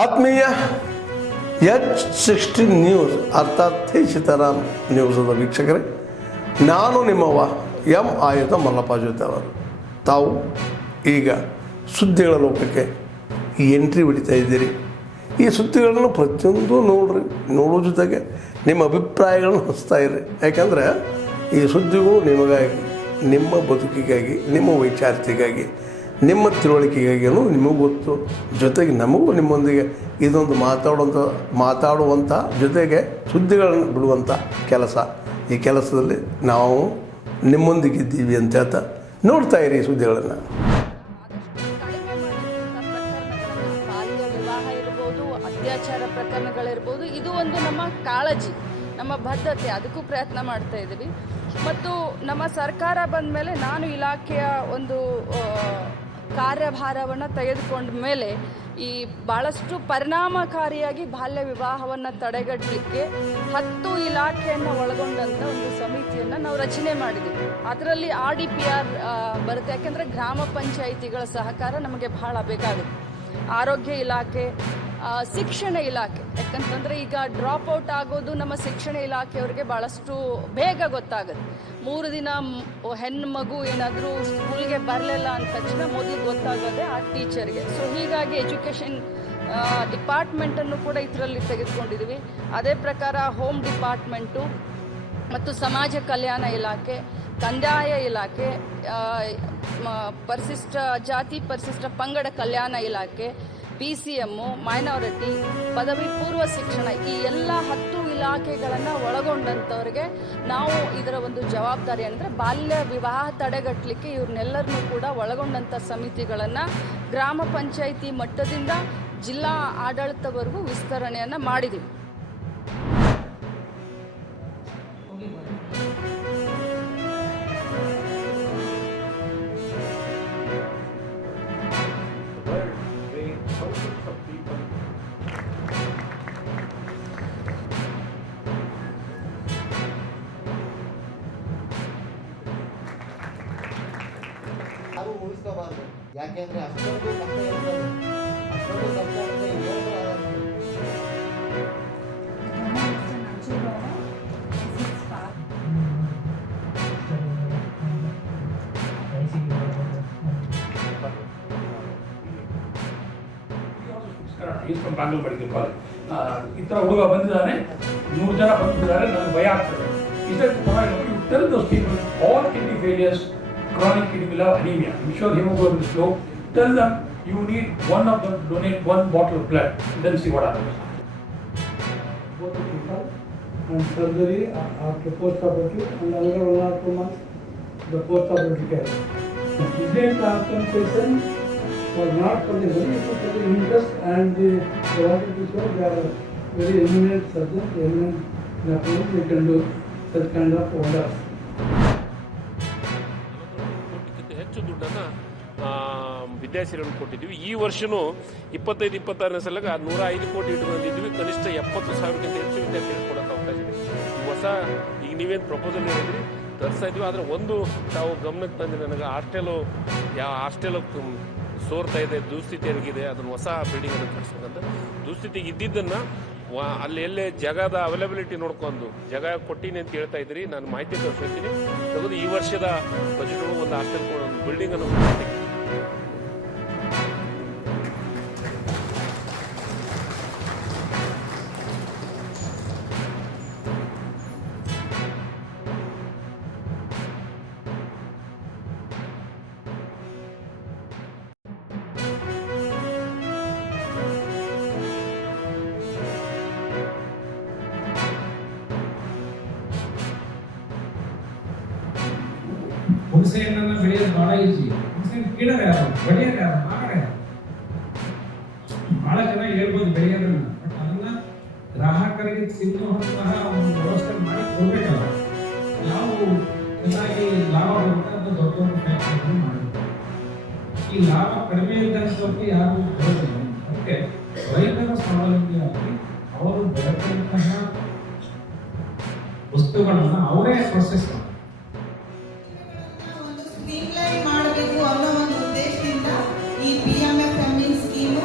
ಆತ್ಮೀಯ H16 news ಅರ್ಥಾತ್ ಸೀತಾರಾಮ್ ನ್ಯೂಸದ ವೀಕ್ಷಕರೇ, ನಾನು ನಿಮ್ಮವ ಎಂ ಆಯುಧ ಮಲ್ಲಪ್ಪ ಜೊತೆ ಅವರು. ತಾವು ಈಗ ಸುದ್ದಿಗಳ ಲೋಕಕ್ಕೆ ಎಂಟ್ರಿ ಹೊಡಿತಾ ಇದ್ದೀರಿ. ಈ ಸುದ್ದಿಗಳನ್ನು ಪ್ರತಿಯೊಂದು ನೋಡೋ ಜೊತೆಗೆ ನಿಮ್ಮ ಅಭಿಪ್ರಾಯಗಳನ್ನು ಹಂಚ್ತಾ ಇರ್ರಿ. ಯಾಕಂದರೆ ಈ ಸುದ್ದಿಗಳು ನಿಮಗಾಗಿ, ನಿಮ್ಮ ಬದುಕಿಗಾಗಿ, ನಿಮ್ಮ ವೈಚಾರಿಕೆಗಾಗಿ, ನಿಮ್ಮ ತಿಳುವಳಿಕೆಗಾಗಿಯೂ ನಿಮಗೂ ಗೊತ್ತು, ಜೊತೆಗೆ ನಮಗೂ ನಿಮ್ಮೊಂದಿಗೆ ಇದೊಂದು ಮಾತಾಡುವಂಥ ಜೊತೆಗೆ ಸುದ್ದಿಗಳನ್ನು ಬಿಡುವಂಥ ಕೆಲಸ. ಈ ಕೆಲಸದಲ್ಲಿ ನಾವು ನಿಮ್ಮೊಂದಿಗಿದ್ದೀವಿ ಅಂತ ಹೇಳ್ತಾ ನೋಡ್ತಾ ಇರಿ ಈ ಸುದ್ದಿಗಳನ್ನು. ಬಾಲ್ಯ ವಿವಾಹ ಇರ್ಬೋದು, ಅತ್ಯಾಚಾರ ಪ್ರಕರಣಗಳಿರ್ಬೋದು, ಇದು ಒಂದು ನಮ್ಮ ಕಾಳಜಿ, ನಮ್ಮ ಬದ್ಧತೆ, ಅದಕ್ಕೂ ಪ್ರಯತ್ನ ಮಾಡ್ತಾ ಇದ್ದೀವಿ. ಮತ್ತು ನಮ್ಮ ಸರ್ಕಾರ ಬಂದ ಮೇಲೆ ನಾನು ಇಲಾಖೆಯ ಒಂದು ಕಾರ್ಯಭಾರವನ್ನು ತೆಗೆದುಕೊಂಡ ಮೇಲೆ ಈ ಭಾಳಷ್ಟು ಪರಿಣಾಮಕಾರಿಯಾಗಿ ಬಾಲ್ಯ ವಿವಾಹವನ್ನು ತಡೆಗಟ್ಟಲಿಕ್ಕೆ 10 ಇಲಾಖೆಯನ್ನು ಒಳಗೊಂಡಂಥ ಒಂದು ಸಮಿತಿಯನ್ನು ನಾವು ರಚನೆ ಮಾಡಿದ್ದೀವಿ. ಅದರಲ್ಲಿ RDPR ಬರುತ್ತೆ. ಯಾಕೆಂದರೆ ಗ್ರಾಮ ಪಂಚಾಯಿತಿಗಳ ಸಹಕಾರ ನಮಗೆ ಬಹಳ ಬೇಕಾಗುತ್ತೆ. ಆರೋಗ್ಯ ಇಲಾಖೆ, ಶಿಕ್ಷಣ ಇಲಾಖೆ, ಯಾಕಂತಂದರೆ ಈಗ ಡ್ರಾಪ್ ಔಟ್ ಆಗೋದು ನಮ್ಮ ಶಿಕ್ಷಣ ಇಲಾಖೆಯವರಿಗೆ ಭಾಳಷ್ಟು ಬೇಗ ಗೊತ್ತಾಗುತ್ತೆ. 3 ದಿನ ಹೆಣ್ಣು ಮಗು ಏನಾದರೂ ಸ್ಕೂಲ್ಗೆ ಬರಲಿಲ್ಲ ಅಂದ ತಕ್ಷಣ ಮೊದಲು ಗೊತ್ತಾಗೋದೆ ಆ ಟೀಚರ್ಗೆ. ಸೊ ಹೀಗಾಗಿ ಎಜುಕೇಷನ್ ಡಿಪಾರ್ಟ್ಮೆಂಟನ್ನು ಕೂಡ ಇದರಲ್ಲಿ ತೆಗೆದುಕೊಂಡಿದ್ದೀವಿ. ಅದೇ ಪ್ರಕಾರ ಹೋಮ್ ಡಿಪಾರ್ಟ್ಮೆಂಟು ಮತ್ತು ಸಮಾಜ ಕಲ್ಯಾಣ ಇಲಾಖೆ, ಕಂದಾಯ ಇಲಾಖೆ, ಪರಿಶಿಷ್ಟ ಜಾತಿ ಪರಿಶಿಷ್ಟ ಪಂಗಡ ಕಲ್ಯಾಣ ಇಲಾಖೆ, PCM, ಮೈನಾರಿಟಿ, ಪದವಿ ಪೂರ್ವ ಶಿಕ್ಷಣ, ಈ ಎಲ್ಲ 10 ಇಲಾಖೆಗಳನ್ನು ಒಳಗೊಂಡಂಥವ್ರಿಗೆ ನಾವು ಇದರ ಒಂದು ಜವಾಬ್ದಾರಿ ಅಂದರೆ ಬಾಲ್ಯ ವಿವಾಹ ತಡೆಗಟ್ಟಲಿಕ್ಕೆ ಇವ್ರನ್ನೆಲ್ಲರನ್ನೂ ಕೂಡ ಒಳಗೊಂಡಂಥ ಸಮಿತಿಗಳನ್ನು ಗ್ರಾಮ ಪಂಚಾಯಿತಿ ಮಟ್ಟದಿಂದ ಜಿಲ್ಲಾ ಆಡಳಿತವರೆಗೂ ವಿಸ್ತರಣೆಯನ್ನು ಮಾಡಿದ್ದೀವಿ. ಯಾರು ಉಳಿಸ್ಕೋಬಾರ್ದು. ಯಾಕೆಂದ್ರೆ ಅಷ್ಟೊಂದು ಕಷ್ಟ ಇರ್ತದೆ, ಅಷ್ಟೊಂದು ಕಷ್ಟ ಅಂದ್ರೆ ಈಸ್ಕೊಂಡು ಬ್ಯಾಂಗ್ಳೂರ್ ಮೆಡಿಕಲ್ ಕಾಲೇಜ್ ಈ ಥರ ಹುಡುಗ ಬಂದಿದ್ದಾನೆ, 100 ಜನ ಬಂದಿದ್ದಾರೆ, ನನಗೆ ಭಯ ಆಗ್ತದೆ. ಈ you tell those people all kidney failures, chronic kidney anemia, I'm sure hemoglobin is low, tell them you need one of them donate 1 bottle of blood, then see what happens. Both the people and surgery after post-operative and another 1 or 2 months the post-operative care. The kidney transplantation was not for the money, it was for the interest, and they wanted to show they are very eminent surgeons, eminent doctors, they can do such kind of wonders. ಹೆಚ್ಚು ದುಡ್ಡನ್ನು ವಿದ್ಯಾರ್ಥಿಗಳಿಗೆ ಕೊಟ್ಟಿದ್ದೀವಿ. ಈ ವರ್ಷವೂ 25-26ನೇ ಸಲಗ 105 ಕೋಟಿ ಇಟ್ಟು ಬಂದಿದ್ವಿ. ಕನಿಷ್ಠ 70,000ಕ್ಕಿಂತ ಹೆಚ್ಚು ವಿದ್ಯಾರ್ಥಿಗಳು ಕೊಡೋಕೆ ಅವಕಾಶ ಇದೆ. ಹೊಸ ಈಗ ನೀವೇನು ಪ್ರಪೋಸಲ್ ಹೇಳಿದ್ರಿ ತರಿಸ್ತಾ ಇದ್ವಿ. ಆದರೆ ಒಂದು ತಾವು ಗಮನಕ್ಕೆ ತಂದಿರಿ, ನನಗೆ ಹಾಸ್ಟೆಲು ಸೋರ್ತಾ ಇದೆ, ದುಸ್ಥಿತಿಯಾಗಿದೆ, ಅದನ್ನು ಹೊಸ ಬಿಲ್ಡಿಂಗನ್ನು ಕಟ್ಸ್ಬೇಕಂತ. ದುಸ್ಥಿತಿಗೆ ಇದ್ದಿದ್ದನ್ನು ಅಲ್ಲಿ ಎಲ್ಲೇ ಜಾಗದ ಅವೈಲಬಿಲಿಟಿ ನೋಡ್ಕೊಂಡು ಜಾಗ ಕೊಟ್ಟಿನಿ ಅಂತ ಹೇಳ್ತಾ ಇದ್ದೀರಿ. ನಾನು ಮಾಹಿತಿ ತರಿಸ್ತೀನಿ ತೆಗೆದು ಈ ವರ್ಷದ ಬಜೆಟ್ ಒಂದು ಹಾಸ್ಟೆಲ್ ಒಂದು ಬಿಲ್ಡಿಂಗನ್ನು ಹುಣಸೆಹಣ್ಣನ್ನು ಬೆಳೆಯೋದು ಬಹಳ ಈಜಿ. ಹುಣಸೆಹಣ್ಣು ಕೀಳೋರು ಯಾರು, ಬೆಳೆಯೋರು ಯಾರು, ಮಾರೋರು ಯಾರು? ಬಹಳ ಚೆನ್ನಾಗಿ ಹೇಳ್ಬೋದು ಬೆಳೆಯೋದನ್ನ, ಬಟ್ ಅದನ್ನ ಗ್ರಾಹಕರಿಗೆ ಸಿಗುವಂತಹ ಒಂದು ವ್ಯವಸ್ಥೆ ಮಾಡಿ ಕೊಡ್ಬೇಕಲ್ಲ. ಯಾವ ಚೆನ್ನಾಗಿ ಲಾಭ ಬರುತ್ತೆ ಅದು ದೊಡ್ಡ ದೊಡ್ಡ ಫ್ಯಾಕ್ಟರಿಗಳು ಮಾಡಬೇಕು. ಈ ಲಾಭ ಕಡಿಮೆ ಇದ್ದಂಥವ್ರಿಗೆ ಯಾರು ಬರೋದಿಲ್ಲ. ಅದಕ್ಕೆ ರೈತರ ಸ್ವಾವಲಂಬಿಯಾಗಿ ಅವರು ಬೆಳೆದಂತಹ ವಸ್ತುಗಳನ್ನು ಅವರೇ ಪ್ರೊಸೆಸ್ ಮಾಡ್ತಾರೆ. ಮಾಡಬೇಕು ಅನ್ನೋ ಒಂದು ಉದ್ದೇಶದಿಂದ ಈ PMFME ಸ್ಕೀಮು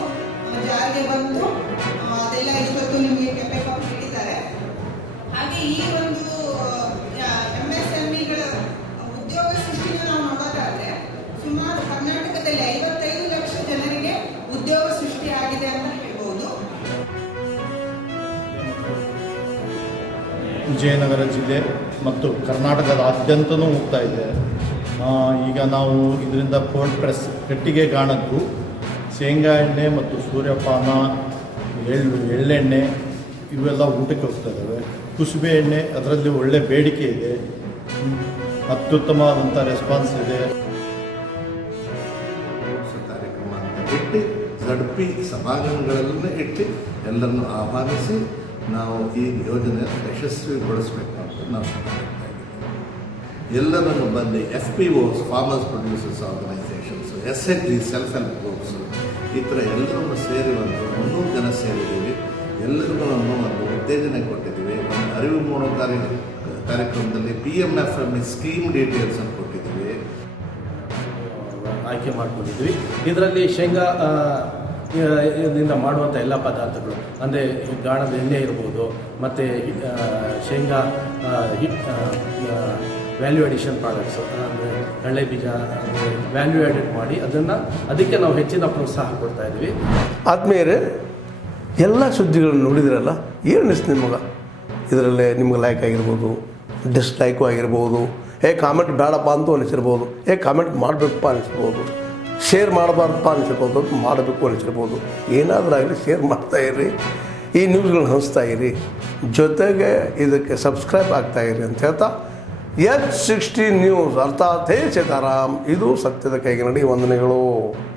ಜಾರಿಗೆ ಬಂತು. ವಿಜಯನಗರ ಜಿಲ್ಲೆ ಮತ್ತು ಕರ್ನಾಟಕದಾದ್ಯಂತನೂ ಹೋಗ್ತಾ ಇದೆ. ಈಗ ನಾವು ಇದರಿಂದ ಕೋಲ್ಡ್ ಪ್ರೆಸ್ ಕಟ್ಟಿಗೆ ಗಾಣದ್ದು, ಶೇಂಗಾ ಎಣ್ಣೆ ಮತ್ತು ಸೂರ್ಯಪಾನ, ಎಳ್ಳೆಣ್ಣೆ ಇವೆಲ್ಲ ಊಟಕ್ಕೆ ಹೋಗ್ತಾ ಇದ್ದಾವೆ. ಕುಸುಬೆ ಎಣ್ಣೆ ಅದರಲ್ಲಿ ಒಳ್ಳೆ ಬೇಡಿಕೆ ಇದೆ, ಅತ್ಯುತ್ತಮವಾದಂಥ ರೆಸ್ಪಾನ್ಸ್ ಇದೆ. ಕಾರ್ಯಕ್ರಮ ಅಂತ ಇಟ್ಟು ಝಡ್ಪಿ ಸಭಾಂಗಣಗಳಲ್ಲೇ ಇಟ್ಟು ಎಲ್ಲರನ್ನು ಆಹ್ವಾನಿಸಿ ನಾವು ಈ ಯೋಜನೆಯನ್ನು ಯಶಸ್ವಿಗೊಳಿಸಬೇಕು ಅಂತ ನಾವು ಮಾಡ್ತಾ ಇದ್ದೀವಿ. ಎಲ್ಲರನ್ನು ಬಂದು FPOs, farmers producers organisations, SHG, self help groups, ಈ ಥರ ಎಲ್ಲರನ್ನು ಸೇರಿ ಒಂದು 300 ಜನ ಸೇರಿದ್ದೀವಿ. ಎಲ್ಲರಿಗೂ ನಾವು ಒಂದು ಉತ್ತೇಜನೆ ಕೊಟ್ಟಿದ್ದೀವಿ. ಒಂದು ಅರಿವು ಮೂಡೋ ಕಾರ್ಯಕ್ರಮದಲ್ಲಿ PMFME ಸ್ಕೀಮ್ ಡೀಟೇಲ್ಸನ್ನು ಕೊಟ್ಟಿದ್ದೀವಿ. ಆಯ್ಕೆ ಮಾಡ್ಕೊಂಡಿದ್ವಿ. ಇದರಲ್ಲಿ ಶೇಂಗಾ ಇದರಿಂದ ಮಾಡುವಂಥ ಎಲ್ಲ ಪದಾರ್ಥಗಳು ಅಂದರೆ ಗಾಣದ ಎಣ್ಣೆ ಇರ್ಬೋದು, ಮತ್ತು ಶೇಂಗಾ ವ್ಯಾಲ್ಯೂ ಅಡಿಷನ್ ಪ್ರಾಡಕ್ಟ್ಸು ಅಂದರೆ ಕಡಲೆ ಬೀಜ ವ್ಯಾಲ್ಯೂ ಆ್ಯಡೆಡ್ ಮಾಡಿ ಅದಕ್ಕೆ ನಾವು ಹೆಚ್ಚಿನ ಪ್ರೋತ್ಸಾಹ ಕೊಡ್ತಾ ಇದ್ದೀವಿ. ಆದ್ಮೇಲೆ ಎಲ್ಲ ಸುದ್ದಿಗಳನ್ನು ನೋಡಿದ್ರಲ್ಲ, ಏನು ಅನಿಸ್ತು ನಿಮಗೆ? ಇದರಲ್ಲೇ ನಿಮ್ಗೆ ಲೈಕ್ ಆಗಿರ್ಬೋದು, ಡಿಸ್ಲೈಕು ಆಗಿರ್ಬೋದು, ಕಾಮೆಂಟ್ ಬೇಡಪ್ಪ ಅಂತೂ ಅನಿಸಿರ್ಬೋದು, ಕಾಮೆಂಟ್ ಮಾಡಬೇಕಪ್ಪ ಅನಿಸಿರ್ಬೋದು, ಶೇರ್ ಮಾಡಬಾರ್ದಪ್ಪ ಅನಿಸಿರ್ಬೋದು, ಮಾಡಬೇಕು ಅನಿಸಿರ್ಬೋದು. ಏನಾದರೂ ಆಗಲಿ ಶೇರ್ ಮಾಡ್ತಾಯಿರಿ, ಈ ನ್ಯೂಸ್ಗಳನ್ನ ಹಂಚ್ತಾ ಇರಿ, ಜೊತೆಗೆ ಇದಕ್ಕೆ ಸಬ್ಸ್ಕ್ರೈಬ್ ಆಗ್ತಾಯಿರಿ ಅಂತ ಹೇಳ್ತಾ H16 ನ್ಯೂಸ್ ಅರ್ಥಾತ್ ಹೇ ಸೀತಾರಾಮ್, ಇದು ಸತ್ಯದ ಕೈಗೆ ನಡಿ. ವಂದನೆಗಳು.